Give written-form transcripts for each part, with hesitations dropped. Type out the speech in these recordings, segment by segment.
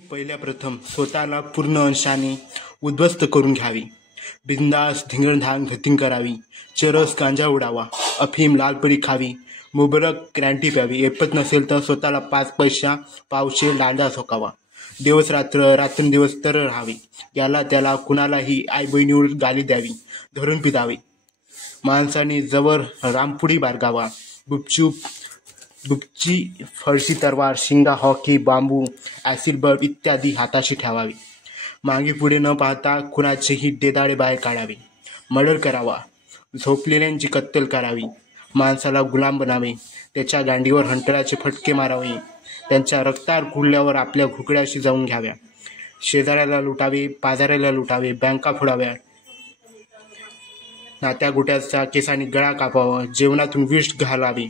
पहिल्या प्रथम स्वतःला पूर्ण अंशाने उद्ध्वस्त करून घ्यावे. बिंदास धिंगणधांग धतिंग करावी. चरस गांजा उडावा. अफीम लालपरी खावी. मुबरक क्रांती प्यावी. ऐपत नसेल तर स्वतःला 5 पैसा पावशे लांडा झोकावा. दिवस रात्र रात्रंदिवस तर राहावे. याला त्याला कुणालाही आई बहिणीवर गाली द्यावी. धरून पिदावे. माणसाने जवळ रामपुडी बारगावा. बुपची फळशी तलवार शिंगा हॉकी बांबू ॲसिड बल्ब इत्यादी हाताशी ठेवावे. मागे पुढे न पाहता कुणाचेही देदाळे बाहेर काढावे. मर्डर करावा. झोपलेल्यांची कत्तल करावी. माणसाला गुलाम बनावे. त्याच्या गांडीवर हंटराचे फटके मारावे. त्यांच्या रक्तावर कुडल्यावर आपल्या घुकड्याशी जाऊन घ्याव्या. शेजाऱ्याला लुटावे. पाजाऱ्याला लुटावे. बँका फोडाव्या. नात्या गोट्याचा केसाने गळा कापावा. जेवणातून विष घालावे.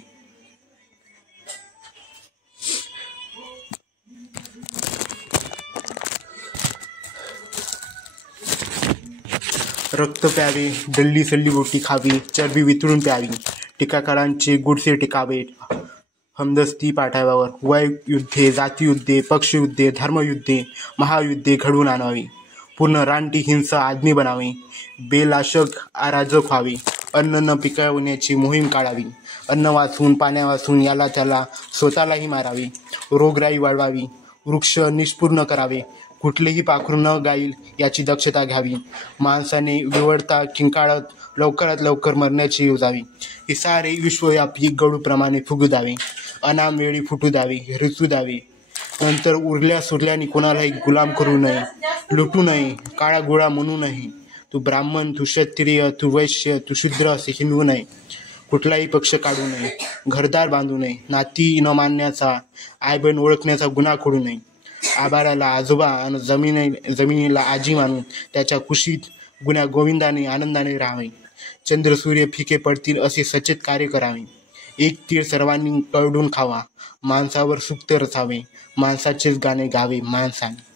रक्त प्यावे. डल्ली सल्ली बोटी खावी. चरबी वितळून प्यावी. टीकाकारांचे गुडसे टिकावे. हमदस्ती पाठवावर. वययुद्धे जातीयुद्धे पक्षयुद्धे धर्मयुद्धे महायुद्धे घडवून आणावी. पूर्ण रानटी हिंसा आदमी बनावे. बेलाशक अराजक व्हावे. अन्न न पिकवण्याची मोहीम काढावी. अन्न वाचून पाण्या वाचून याला त्याला स्वतःलाही मारावे. रोगराई वाढवावी. वृक्ष निष्पूर्ण करावे. कुठलेही पाखरू न गाईल याची दक्षता घ्यावी. माणसाने विवळता किंकाळत लवकरात लवकर मरण्याची योजावी. हे सारे विश्वव्यापी गळूप्रमाणे फुगू द्यावे. अनाम वेळी फुटू द्यावे. रिचू द्यावे. नंतर उरल्या सुरल्याने कोणालाही गुलाम करू नये. लुटू नये. काळा गोळा म्हणू नये. तू ब्राह्मण तू क्षत्रिय तू वैश्य तू शूद्र असे हिंदू नये. कुठलाही पक्ष काढू नये. घरदार बांधू नये. नाती न मानण्याचा आईबन ओळखण्याचा गुन्हा करू नये. आभाळाला आजोबा आणि जमिनीला आजी मानून त्याच्या कुशीत गुण्या गोविंदाने आनंदाने राहावे. चंद्र सूर्य फिके पडतील असे सचेत कार्य करावे. एक तीळ सर्वांनी कळडून खावा. माणसावर सुक्त रचावे. माणसाचेच गाणे गावे माणसाने.